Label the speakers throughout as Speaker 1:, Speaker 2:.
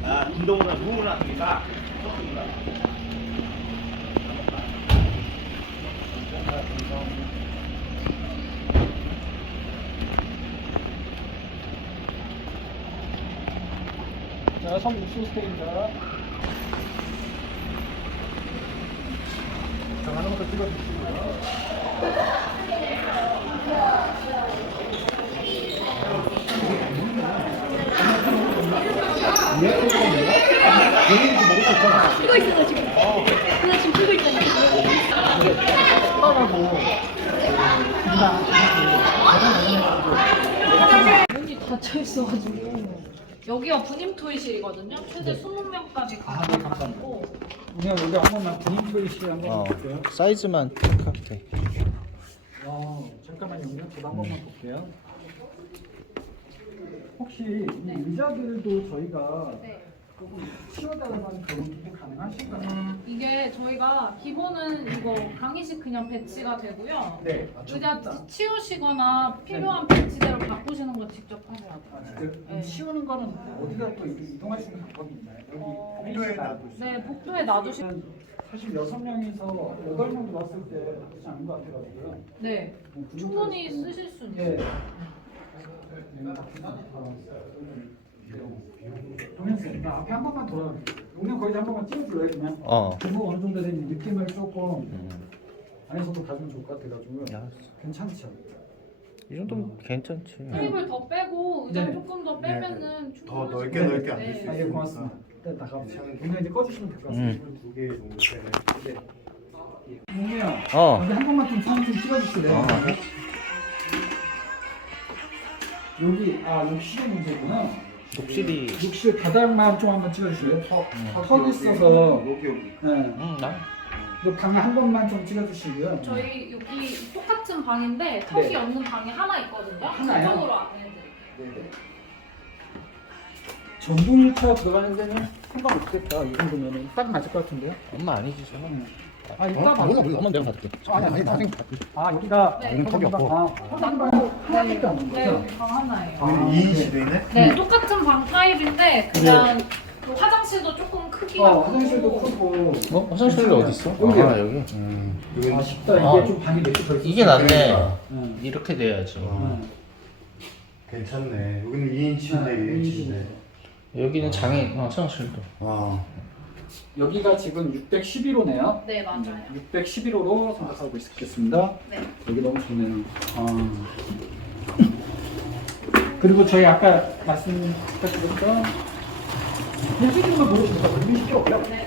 Speaker 1: 운동으로 누우고 났으니까.
Speaker 2: 자, 선 육수 스테이입니다. 자, 하나만 더 찍어주시고요.
Speaker 3: 풀고 있어 지금. 나 지금 풀고 있잖아. 문이 닫혀 있어가지고. 여기가 분임 토의실이거든요. 최대 20명까지 가능하고.
Speaker 2: 그냥 여기 한 번만 분임 토이실 한번 볼게요.
Speaker 4: 사이즈만 픽할게.
Speaker 2: 잠깐만요. 저도 한 번만 볼게요. 혹시 이 의자들도 저희가
Speaker 3: 네.
Speaker 2: 조금 치워달라는 그런 게 가능하신가요?
Speaker 3: 이게 저희가 기본은 이거 강의식 그냥 배치가 되고요.
Speaker 2: 네.
Speaker 3: 의자 치우시거나 필요한 배치대로 바꾸시는 거 직접 하셔야 돼요. 네.
Speaker 2: 치우는 거는 어디가 또 이동할 수 있는 방법이 있나요? 여기 복도에 놔둘 수
Speaker 3: 네, 복도에 놔두시면
Speaker 2: 사실 6명이서 8명 들어왔을 때 나쁘지 않은 것 같아가지고요.
Speaker 3: 네, 충분히 쓰실 수 있어요.
Speaker 2: 네. 동현쌤, 나 앞에 한 번만 돌아갈게요. 용량 거기다 한 번만 찍어줄래요, 그냥? 그거 어느 정도 되는 느낌을 조금 안에서도 가지면 좋을 것 같아가지고요. 괜찮죠?
Speaker 4: 이 정도면 괜찮지.
Speaker 3: 테이블 더 빼고 의자
Speaker 2: 네.
Speaker 3: 조금 더 빼면은
Speaker 5: 더
Speaker 3: 충분하실
Speaker 5: 넓게
Speaker 3: 거예요.
Speaker 5: 넓게 앉을 수
Speaker 2: 아, 예,
Speaker 5: 있으니까.
Speaker 2: 고맙습니다. 일단 나가보세요. 용량 이제 꺼주시면 될 것 같습니다.
Speaker 5: 두개 정도 빼네.
Speaker 2: 용량,
Speaker 4: 어.
Speaker 2: 여기 한 번만 좀 사진 좀 찍어주실래요? 여기, 욕실의 문제구나.
Speaker 4: 녹실이.
Speaker 2: 욕실 바닥만 좀 한번 찍어주실래요? 턱 있어서.
Speaker 5: 여기.
Speaker 2: 네.
Speaker 4: 나?
Speaker 2: 방 한 번만 좀 찍어주시고요.
Speaker 3: 저희 여기 똑같은 방인데 턱이
Speaker 2: 네.
Speaker 3: 없는 방이 하나 있거든요.
Speaker 2: 하나요?
Speaker 3: 그쪽으로 안내해드릴게요.
Speaker 2: 네네. 전동일차 들어가는 데는 상관없겠다. 이 정도면은 딱 맞을 것 같은데요?
Speaker 4: 엄마 아니지 저.
Speaker 2: 이따 봐.
Speaker 4: 엄마 내가 받을게.
Speaker 2: 아니 나중에 여기가
Speaker 3: 네.
Speaker 4: 여기는 턱이 없고.
Speaker 2: 화장방 하나밖에 안
Speaker 3: 네,
Speaker 2: 거죠?
Speaker 3: 여기 방 하나예요.
Speaker 5: 여기는 2인실도 있네?
Speaker 3: 네, 똑같은 방 타입인데 그냥 그 화장실도 조금 크기가
Speaker 2: 화장실도
Speaker 3: 크고
Speaker 2: 크고.
Speaker 4: 화장실이 어디 있어?
Speaker 2: 여기요.
Speaker 4: 아 여기.
Speaker 5: 여기는
Speaker 2: 아쉽다. 이게 좀 방이 몇개 더 있어.
Speaker 4: 이게 낫네.
Speaker 2: 응.
Speaker 4: 이렇게 돼야지.
Speaker 5: 괜찮네. 여기는 2인실인데 1인실인데.
Speaker 4: 여기는 장애 화장실도.
Speaker 2: 여기가 지금 611호네요.
Speaker 3: 네, 맞아요.
Speaker 2: 611호로 생각하고 있겠습니다.
Speaker 3: 네.
Speaker 2: 여기 너무 좋네요. 그리고 저희 아까 말씀드렸던 그냥 찍는 보여주니까 의미 쉽게 없고요.
Speaker 3: 네.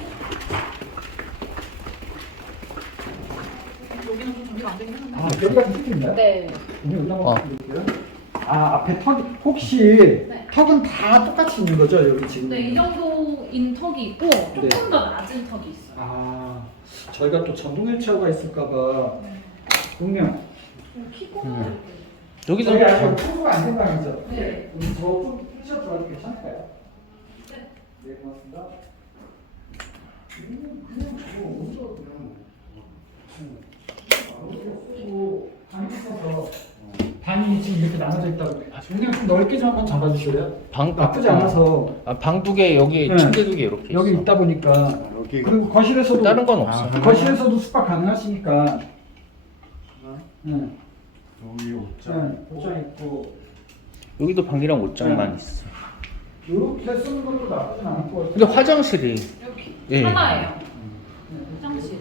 Speaker 3: 여기는 좀 정리가 안 되긴 하는데.
Speaker 2: 여기가 좀 찍힙니다.
Speaker 3: 네.
Speaker 2: 여기 올라가 볼게요. 앞에 턱 혹시
Speaker 3: 네.
Speaker 2: 턱은 다 똑같이 있는 거죠? 여기 지금?
Speaker 3: 네, 이 정도인 턱이 있고 조금 더 낮은 턱이 있어요.
Speaker 2: 저희가 또 전동 휠체어가 있을까봐 분명
Speaker 3: 키고
Speaker 4: 여기도
Speaker 2: 저희 아직 청소가 안 된 방이죠?
Speaker 3: 네.
Speaker 2: 우리 저좀 휠체어 들어가도 괜찮을까요?
Speaker 3: 네.
Speaker 2: 네, 고맙습니다. 그냥 저거 먼저 그냥 방이 있어서 방이 지금 이렇게 나눠져 있다고 그냥 좀 넓게 좀 한번 잡아주실래요?
Speaker 4: 방
Speaker 2: 나쁘지 않아서
Speaker 4: 방 두 개 여기
Speaker 2: 네.
Speaker 4: 침대 두 개 이렇게
Speaker 2: 여기
Speaker 4: 있어.
Speaker 2: 있다 보니까
Speaker 5: 여기
Speaker 2: 그리고 거실에서도
Speaker 4: 다른 건 없어.
Speaker 2: 거실에서도 숙박 가능하시니까 네.
Speaker 5: 여기 옷장.
Speaker 2: 옷장 있고
Speaker 4: 여기도 방이랑 옷장만 있어.
Speaker 2: 이렇게 쓰는 것도 나쁘진 않을 것 같아요.
Speaker 4: 근데 화장실이
Speaker 3: 여기
Speaker 4: 예.
Speaker 3: 하나예요. 화장실.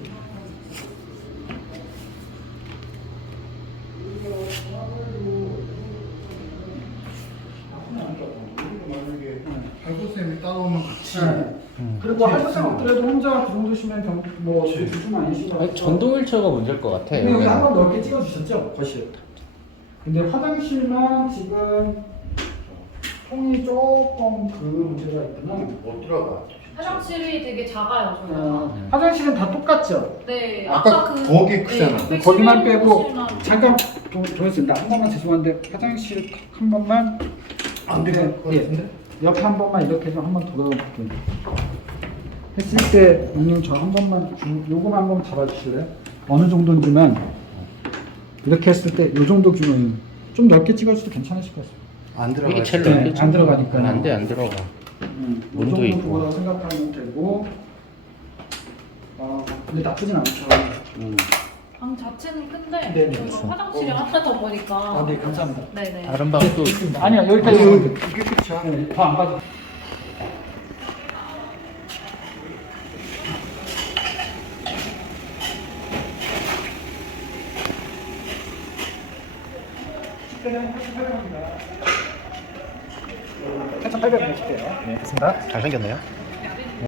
Speaker 5: 만약에 할고쌤이 따라오면 같이.
Speaker 2: 그리고 할부생 없더라도 혼자 그 정도시면 뭐 좀 아니시죠?
Speaker 4: 아니, 전동 휠체어가 문제일 것 같아.
Speaker 2: 근데 여기
Speaker 4: 여기는.
Speaker 2: 한번 넓게 찍어주셨죠? 거실. 근데 화장실만 지금 통이 조금 그 문제가 있구나.
Speaker 5: 못 들어가.
Speaker 3: 화장실이 되게 작아요, 저희가.
Speaker 2: 화장실은 다 똑같죠?
Speaker 3: 네,
Speaker 5: 아까 거기 크잖아.
Speaker 3: 네,
Speaker 2: 거기만
Speaker 3: 111
Speaker 2: 빼고
Speaker 3: 호실만.
Speaker 2: 잠깐 동했습니다. 한 번만 죄송한데 화장실 한 번만
Speaker 5: 안 돼.
Speaker 2: 예, 옆에 한 번만 이렇게 좀 한번 돌아볼게요. 했을 때 형님 저 한 번만 요거만 한 번 잡아주실래요? 어느 정도인지만 이렇게 했을 때 요 정도 규모는 좀 넓게 찍어줘도 괜찮으실 것 같습니다.
Speaker 5: 안 들어가.
Speaker 4: 이게 제일
Speaker 2: 네,
Speaker 4: 넓게
Speaker 2: 안 들어가니까.
Speaker 4: 안 들어가.
Speaker 2: 이
Speaker 4: 문도
Speaker 2: 정도
Speaker 4: 있고.
Speaker 2: 도구라고 생각하면 되고. 근데 나쁘진 않죠.
Speaker 3: 방 자체는 큰데
Speaker 2: 네네.
Speaker 3: 저희가 화장실이 하나 더 보니까.
Speaker 2: 네, 감사합니다.
Speaker 3: 네네.
Speaker 4: 다른 방도
Speaker 2: 아니야, 여기까지
Speaker 5: 이게
Speaker 2: 오면 돼.
Speaker 5: 이게 끝이야.
Speaker 2: 네, 더 안 가도. $8,850대요.
Speaker 6: 네, 됐습니다. 잘생겼네요.